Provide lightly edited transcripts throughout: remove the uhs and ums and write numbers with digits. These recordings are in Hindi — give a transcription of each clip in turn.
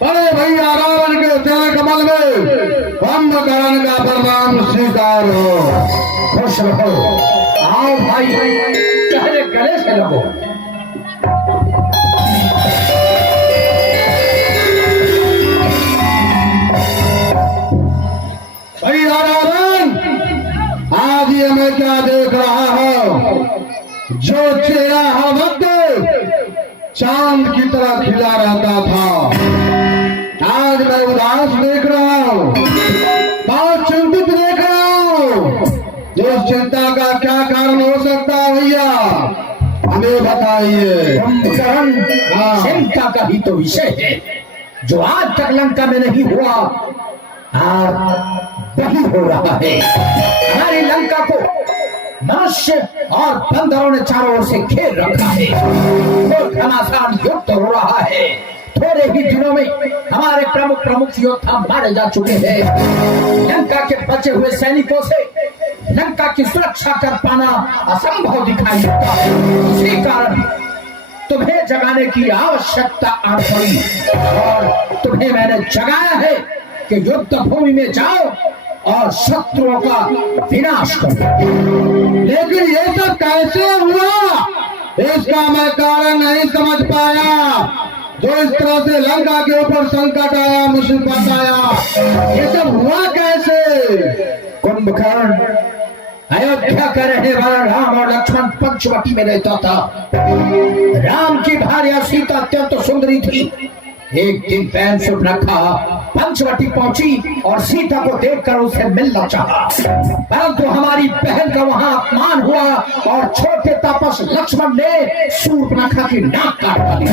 बड़े भैया रावण के चरण कमल में कुंभकर्ण का प्रणाम स्वीकार हो। खुश रहो। आओ भाई, पहले गले से लगो। भैया रावण, आज ये मैं क्या देख रहा हूँ? जो चेहरा हर वक्त चांद की तरह खिला रहता था, आज मैं उदास देख रहा हूँ, बहुत चिंतित देख रहा हूँ। इस चिंता का क्या कारण हो सकता है भैया, हमें बताइए। कुंभकर्ण, चिंता का ही तो विषय है जो आज तक लंका में नहीं हुआ, आज वही हो रहा है। हमारी लंका को मनुष्य और बंदरों ने चारों ओर से घेर रखा है। घमासान युद्ध हो रहा है। थोड़े ही दिनों में हमारे प्रमुख योद्धा मारे जा चुके हैं। लंका के बचे हुए सैनिकों से लंका की सुरक्षा कर पाना असंभव दिखाई देता है। इसी कारण तुम्हें जगाने की आवश्यकता आ पड़ी और तुम्हें मैंने जगाया है कि युद्ध भूमि में जाओ और शत्रुओं का विनाश करो। लेकिन ये सब कैसे हुआ, इसका मैं कारण नहीं समझ पाया। जो इस तरह से लंका के ऊपर संकट आया, मुसीबत आया, ये सब हुआ कैसे? कुंभकर्ण, अयोध्या का रहने वाला राम और लक्ष्मण पंचवटी में रहता था। राम की भार्या सीता अत्यंत सुंदरी थी। एक दिन बहन सुर्पनखा पंचवटी पहुंची और सीता को देखकर उसे मिलना चाहा, परंतु हमारी बहन का वहां अपमान हुआ और छोटे तापस लक्ष्मण ने सुर्पनखा की नाक काट डाली।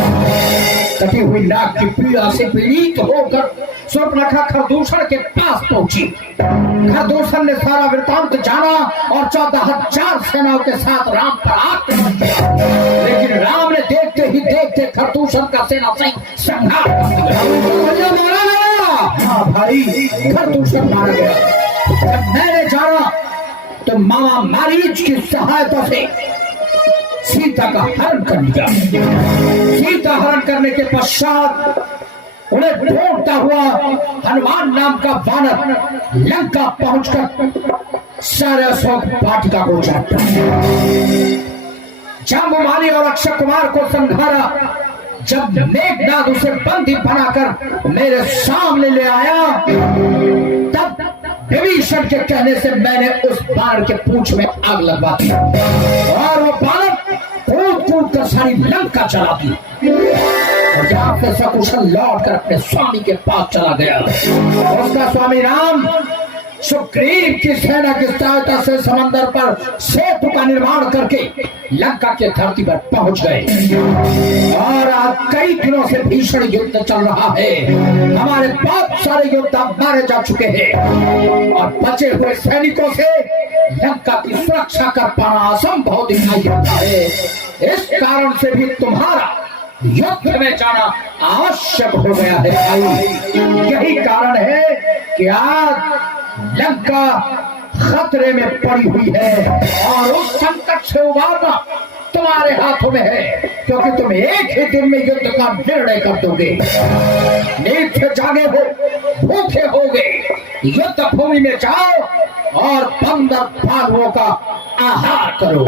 कटी हुई नाक की पीड़ा से पीड़ित होकर सुर्पनखा खरदूषण के पास पहुंची। खरदूषण ने सारा वृतांत जाना और 14,000 सेनाओं के साथ राम पर आक्रमण किया, लेकिन राम ने देखते ही देखते खरदूषण का सेना संहार कर दिया। मारा गया। हाँ भाई, खरदूषण मारा गया। जब मैंने जाना तो मामा मारीच की सहायता से सीता का हरण कर लिया। सीता हरण करने के पश्चात उन्हें ढूंढता हुआ हनुमान नाम का वानर लंका पहुंचकर सारे अशोक वाटिका को चाहता। जाम्बुवानी और अक्षय कुमार को संघारा। जब मेघनाद उसे बंदी बनाकर मेरे सामने ले आया, तब विभीषण के कहने से मैंने उस बाण के पूंछ में आग लगवा दी और वो बाण कूद कूद कर सारी लंका चला दी और यहाँ से सकुशल लौट कर अपने स्वामी के पास चला गया। उसका स्वामी राम सुग्रीव की सेना की सहायता से समंदर पर सेतु का निर्माण करके लंका के धरती पर पहुंच गए और आज कई दिनों से भीषण युद्ध चल रहा है। हमारे बहुत सारे योद्धा मारे जा चुके हैं और बचे हुए सैनिकों से लंका की सुरक्षा कर पाना असंभव दिखाई देता है। इस कारण से भी तुम्हारा युद्ध में जाना आवश्यक हो गया है भाई। यही कारण है कि आज लंका खतरे में पड़ी हुई है और उस संकट से उबारना तुम्हारे हाथों में है, क्योंकि तुम एक ही दिन में युद्ध का निर्णय कर दोगे। नींद से जागे हो, भूखे होगे, युद्ध भूमि में जाओ और बंदर भालुओं का आहार करो।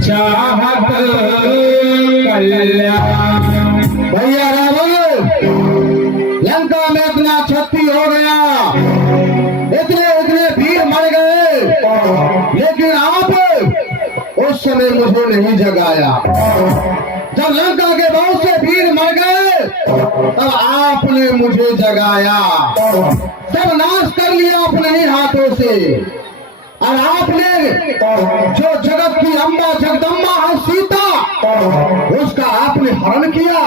चाहत कल्याण। भैया रावण, लंका में इतना क्षति हो गया, इतने वीर मर गए, लेकिन आप उस समय मुझे नहीं जगाया। जब लंका के बहुत से वीर मर गए तब आपने मुझे जगाया, तब नाश कर लिया अपने ही हाथों से। और आपने जो जगत की अम्बा जगदम्बा है सीता, उसका आपने हरण किया।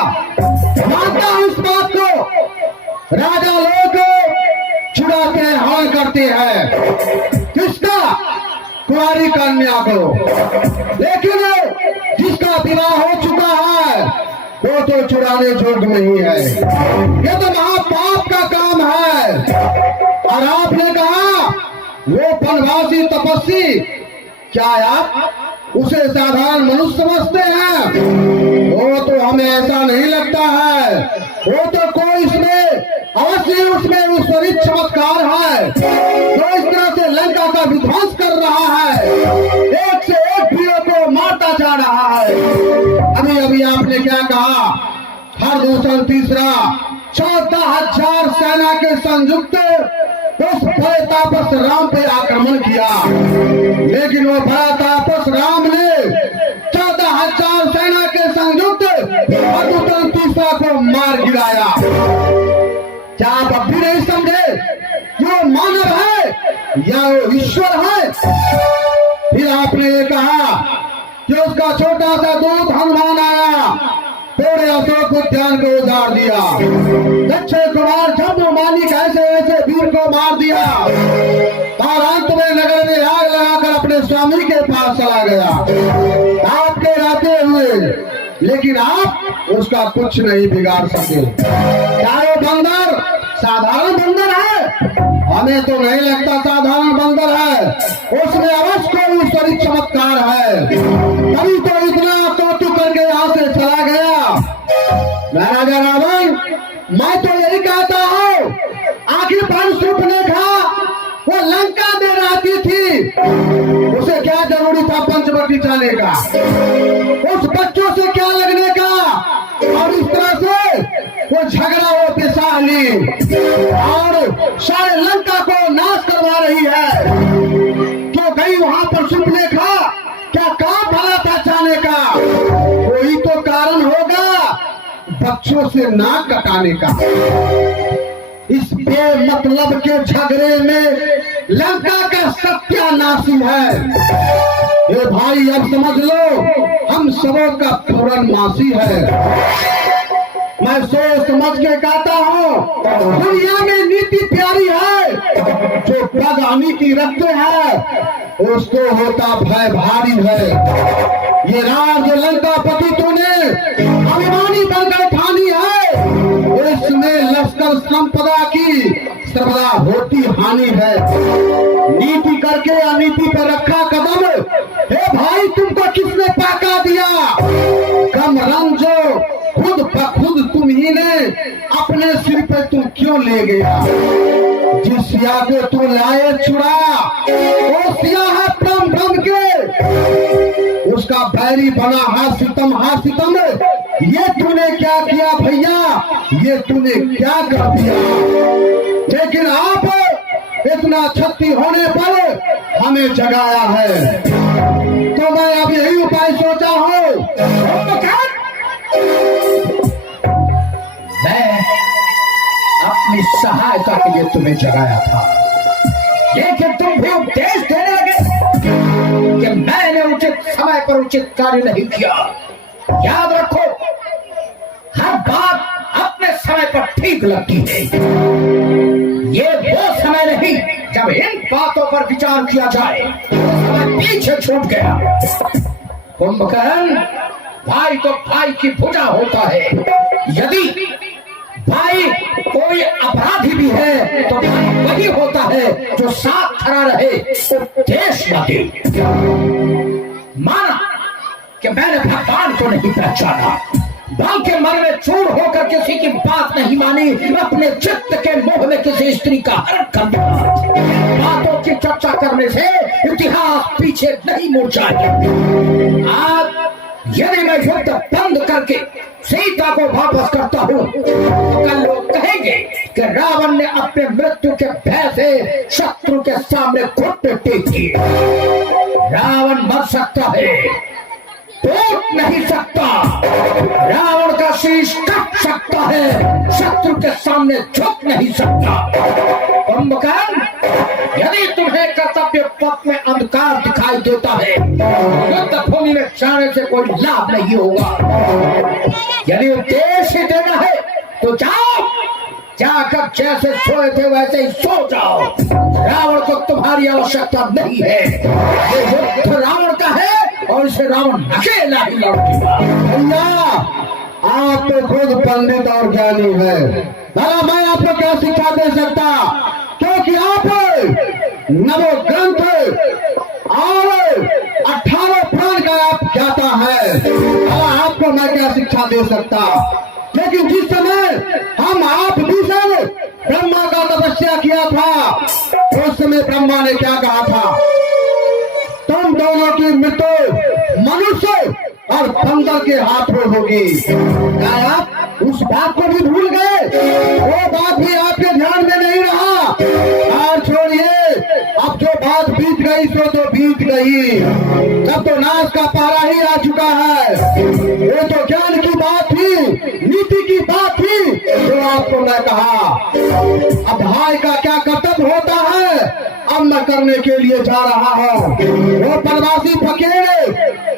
मानता उस बात को। राजा लोग चुरा जाते हैं, हाल करते हैं। किसका? कुंवारी कन्या को। लेकिन जिसका विवाह हो चुका है वो तो चुराने जोग नहीं है। ये तो महापाप का काम है। और आपने कहा वो वनवासी तपस्वी, क्या आप उसे साधारण मनुष्य समझते हैं? वो तो हमें ऐसा नहीं लगता है। वो तो कोई इसमें अवश्य उसमें ईश्वरीय चमत्कार है जो इस तरह से लंका का विध्वंस कर रहा है, एक से एक प्रियो को मारता जा रहा है। अभी अभी आपने क्या कहा? हर दूसरा तीसरा 14,000 सेना के संयुक्त उस भय तापस राम पे आक्रमण किया, लेकिन वो भय तापस राम ने 14,000 सेना के संयुक्त हर तीसरा को मार गिराया। क्या आप अब भी नहीं समझे कि वो मानव है या वो ईश्वर है? फिर आपने ये कहा कि उसका छोटा सा दूत हनुमान आया, पूरे अशोक उद्यान को उजाड़ दिया। दक्षिण कुमार जम्बूमाली ऐसे ऐसे वीर को मार दिया और अंत में नगर में आग लगाकर अपने स्वामी के पास चला गया आपके रहते हुए, लेकिन आप उसका कुछ नहीं बिगाड़ सके। क्या वो बंदर साधारण बंदर है? हमें तो नहीं लगता साधारण बंदर है, उसमें अवश्य कोई ईश्वरीय चमत्कार है। तभी तो इतना कौतुक करके यहाँ से चला गया। महाराजा रावण, मैं तो यही कहता हूँ, आखिर शूर्पणखा वो लंका में रहती थी, उसे क्या जरूरी था पंचवटी जाने का? उस बच्चों से क्या लगने का? और इस तरह से वो झगड़ा वो पिसा ली और सारे लंका को नाश करवा रही है। तो गई वहां पर शूर्पणखा, क्या काम भला था जाने का? कोई तो कारण होगा बच्चों से नाक कटाने का। इस बेमतलब के झगड़े में लंका का सत्यानाशी है। ये भाई अब समझ लो, हम सबों का पूर्णमासी है। मैं सोच समझ के कहता हूँ, दुनिया में नीति प्यारी है, जो बदआमी की रखते हैं उसको होता भय भारी है। ये राज लंकापति तूने अभिमानी बनकर ठानी है, इसमें लश्कर संपदा की सर्वदा होती हानि है। नीति करके अनीति पर रखा कदम, हे भाई तुमको किसने पाका दिया? कम रंजो खुद बखुद तुम ही ने अपने सिर पे तुम क्यों ले गया? जिस सिया को तू लाए छुड़ा, वो सिया है भ्रम भ्रम के, उसका बैरी बना हा सितम। ये तूने क्या किया भैया? ये तूने क्या कर दिया? लेकिन आप इतना क्षति होने पर हमें जगाया है, तो मैं अब यही उपाय सोचा हूँ। मैं अपनी सहायता के लिए तुम्हें जगाया था, लेकिन तुम भी उपदेश देने लगे कि मैंने उचित समय पर उचित कार्य नहीं किया। याद रखो, हर बात अपने समय पर ठीक लगती है। ये वो समय नहीं जब इन बातों पर विचार किया जाए, समय पीछे छूट गया। कुंभकर्ण, भाई तो भाई की भुजा होता है। यदि भाई कोई अपराधी भी है तो भाई वही होता है जो साथ खड़ा रहे, उपदेश न दे। माना कि मैंने भगवान को नहीं पहचाना, बल्कि मन में चूर होकर किसी की बात नहीं मानी, अपने चित्त के मोह में किसी स्त्री का हरण कर दिया। बातों की चर्चा करने से इतिहास पीछे नहीं मुड़ जाएगा। आज यदि मैं युद्ध बंद करके सीता को वापस करता हूँ तो कल लोग कहेंगे कि रावण ने अपने मृत्यु के भय से शत्रु के सामने घुटने टेक दिए। रावण मर सकता है, टूट नहीं सकता। रावण का शीश कट सकता है, शत्रु के सामने झुक नहीं सकता। कुंभकर्ण, यदि तुम्हें कर्तव्य पथ में अंधकार दिखाई देता है, युद्ध भूमि में जाने से कोई लाभ नहीं होगा। यदि उद्देश्य देना है तो जाओ, जाकर जैसे सोए थे वैसे ही सो जाओ। रावण को तुम्हारी आवश्यकता नहीं है। ये युद्ध रावण का है और इसे रावण अकेला ही लड़ेगा। भैया आप तो खुद पंडित और ज्ञानी है, भला मैं आपको क्या शिक्षा दे सकता, क्योंकि आप नवो ग्रंथ और 18 पुराण का आप ज्ञाता है। भला आपको मैं क्या शिक्षा दे सकता। लेकिन जिस समय हम आप दूसरे ब्रह्मा का तपस्या किया था, उस समय ब्रह्मा ने क्या कहा था, तुम दोनों की मृत्यु मनुष्य और बंदर के हाथ में होगी। क्या आप उस बात को भी भूल गए? वो बात भी आपके ध्यान में नहीं रहा। और छोड़िए, अब जो बात बीत गई सो तो बीत गई। जब तो नाश का पारा ही आ चुका है। वो तो ज्ञान की बात थी, नीति की बात थी जो आपको मैं कहा। अब भाई का क्या कर्तव्य होता है, अब मैं करने के लिए जा रहा हूँ। वो बनवासी फकीर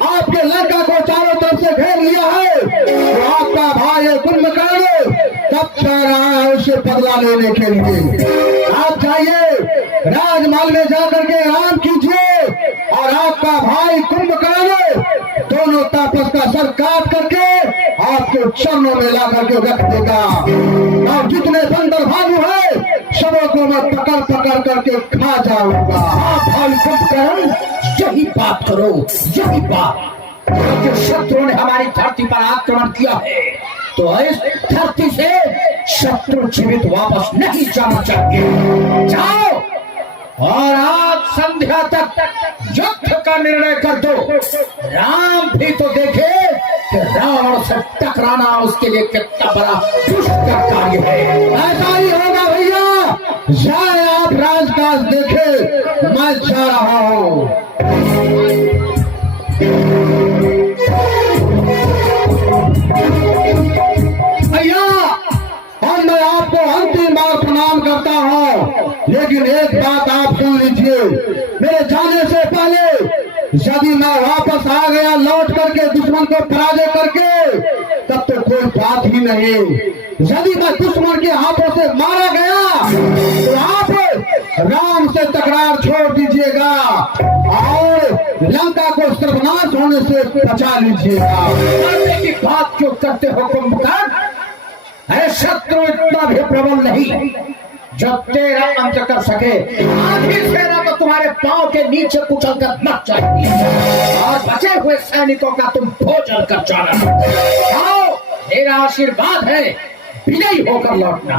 आपके लंका को चारों तरफ से घेर लिया है। तो आपका भाई कुंभकर्ण तब जा रहा है उसे बदला लेने के लिए। आप जाइए, राजमहल में जाकर के आराम कीजिए और आपका भाई कुंभकर्ण दोनों तापस का सर काट करके आपके चरणों में ला करके रख देगा। और जितने बंदर भालू है सबों को मैं पकड़ पकड़ करके खा जाऊंगा। आप भाई कुंभकर्ण यही बात करो, यही बात। जो शत्रुओं ने हमारी धरती पर आक्रमण किया है, तो इस धरती से शत्रु जीवित वापस नहीं जाना चाहिए। जाओ और आज संध्या तक युद्ध का निर्णय कर दो। राम भी तो देखे कि रावण से टकराना उसके लिए कितना बड़ा दुष्कर कार्य है। ऐसा ही होगा भैया। जाए आप राजकाज देखे, मैं जा रहा हूँ। भैया और मैं आपको अंतिम बार प्रणाम करता हूँ, लेकिन एक बात आप सुन लीजिए। मेरे जाने से पहले यदि मैं वापस आ गया लौट करके दुश्मन को पराजय करके, तब तो कोई बात ही नहीं। यदि मैं दुश्मन के हाथों से मारा गया तो आप राम से तकरार छोड़ दीजिएगा और लंका को सर्वनाश होने से बचा लीजिएगा। मरने की बात क्यों करते हो कुंभकर्ण? है शत्रु इतना भी प्रबल नहीं जो तेरा अंत कर सके। आधी सेना तो तुम्हारे पांव के नीचे कुचल कर मर जाएगी और बचे हुए सैनिकों का तुम भोजन कर जाना। आओ, मेरा आशीर्वाद है, विजयी होकर लौटना।